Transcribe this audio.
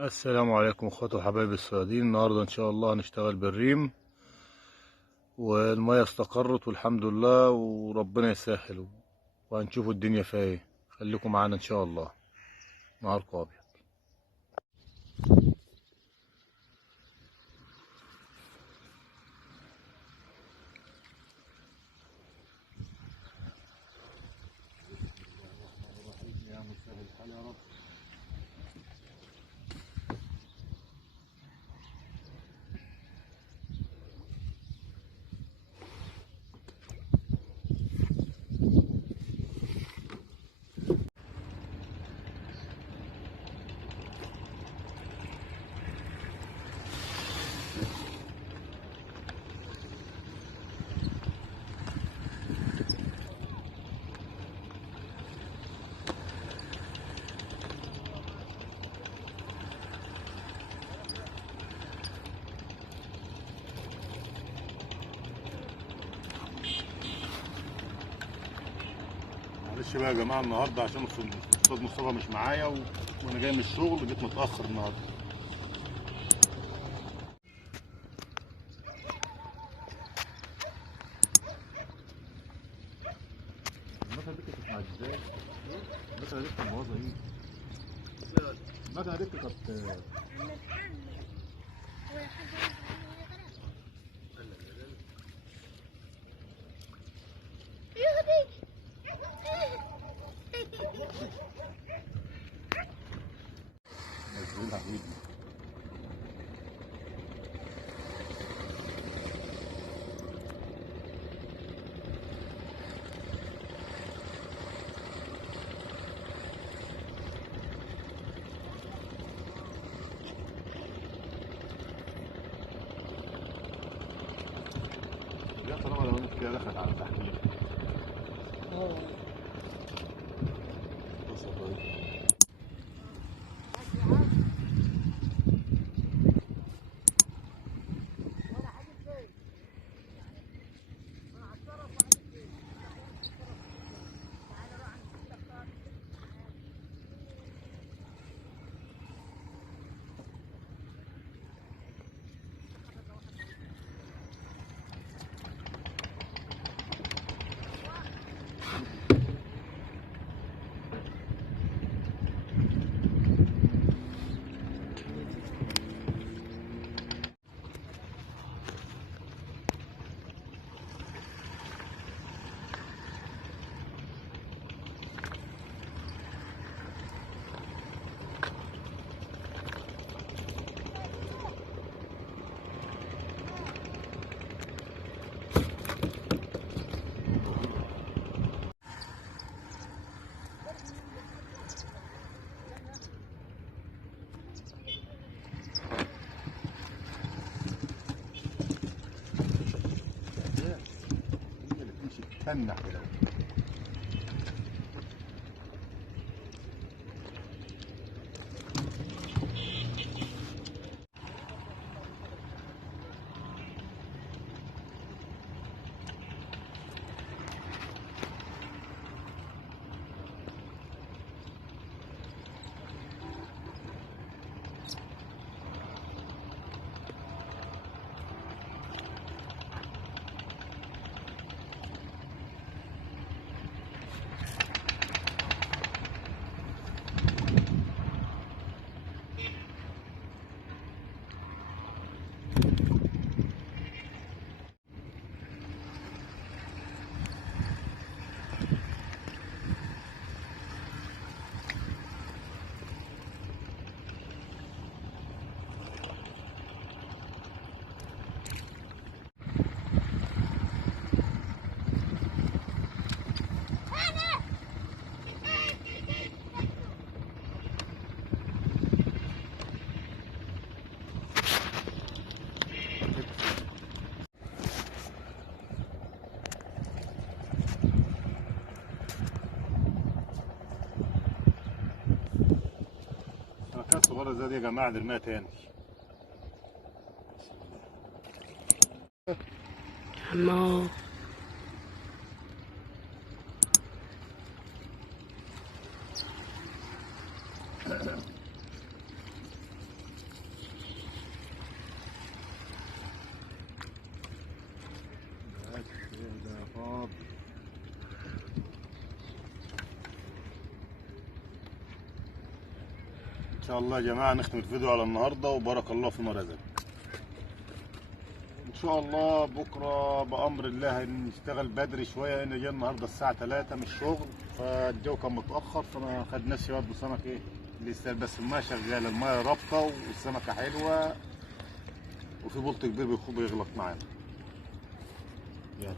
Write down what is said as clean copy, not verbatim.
السلام عليكم اخواتي وحبايبي الصيادين. النهارده ان شاء الله هنشتغل بالريم، والميه استقرت والحمد لله وربنا يسهل، وهنشوفوا الدنيا فيها ايه. خليكم معانا ان شاء الله. نهاركم ابيض. يا مسهل الحال يا رب. معلش بقى يا جماعه النهارده عشان استاذ مصطفى مش معايا وانا جاي من الشغل جيت متاخر النهارده. المكنه دي كانت مع ازاي؟ المكنه دي كانت مبوظه ايه؟ المكنه دي كانت نزلها ايدي. يا طالما لو انت كده دخلت على تحميل. بص يا طيب. تنح كده. السمكات الصغيرة زي دي يا جماعة نرميها تاني. عمو ان شاء الله يا جماعه نختم الفيديو على النهارده، وبارك الله فيما رزق. ان شاء الله بكره بامر الله هنشتغل بدري شويه، لان جاي النهارده الساعه 3 من الشغل، فالجو كان متاخر، فانا خدناش برضه سمك ايه لسه، بس المايه شغاله، المايه رابطه والسمكه حلوه، وفي بلط كبير بيغلط معانا. يلا.